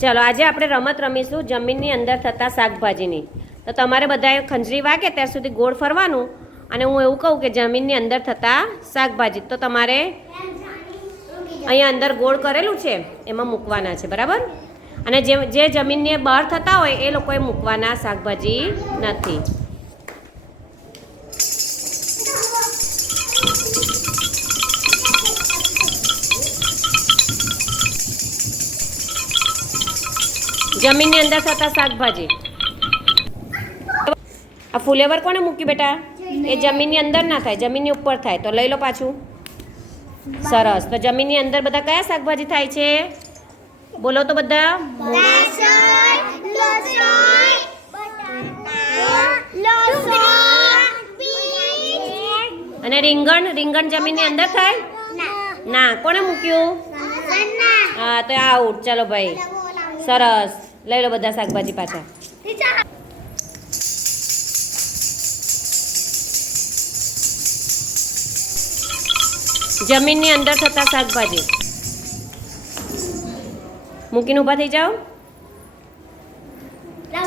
ચાલો આજે આપણે રમત રમીશું જમીનની અંદર થતા શાકભાજીની. તો તમારે બધાએ ખંજરી વાગે ત્યાં સુધી ગોળ ફરવાનું અને હું એવું કહું કે જમીનની અંદર થતા શાકભાજી તો તમારે અહીંયા અંદર ગોળ કરેલું છે એમાં મૂકવાના છે, બરાબર? અને જે જમીનની બહાર થતા હોય એ લોકોએ મૂકવાના શાકભાજી નથી. જમીનની અંદર થતા શાકભાજી. આ ફુલેવર કોને મૂક્યું બેટા? એ જમીનની અંદર ના થાય, જમીનની ઉપર થાય. તો લઈ લો પાછું. સરસ. તો જમીનની અંદર બધા કયા શાકભાજી થાય છે? બોલો તો બધા. અને રીંગણ જમીનની અંદર થાય? ના. કોને મૂક્યું? હા, તો આઉટ. ચાલો ભાઈ, સરસ. લઈ લો બધા શાકભાજી પાછા. જમીનની અંદર થતા શાકભાજી મૂકીને ઊભા થઈ જાઓ.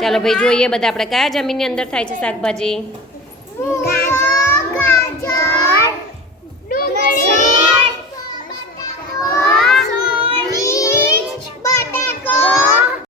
ચાલો ભાઈ, જોઈએ બધા આપણે કયા જમીનની અંદર થાય છે શાકભાજી.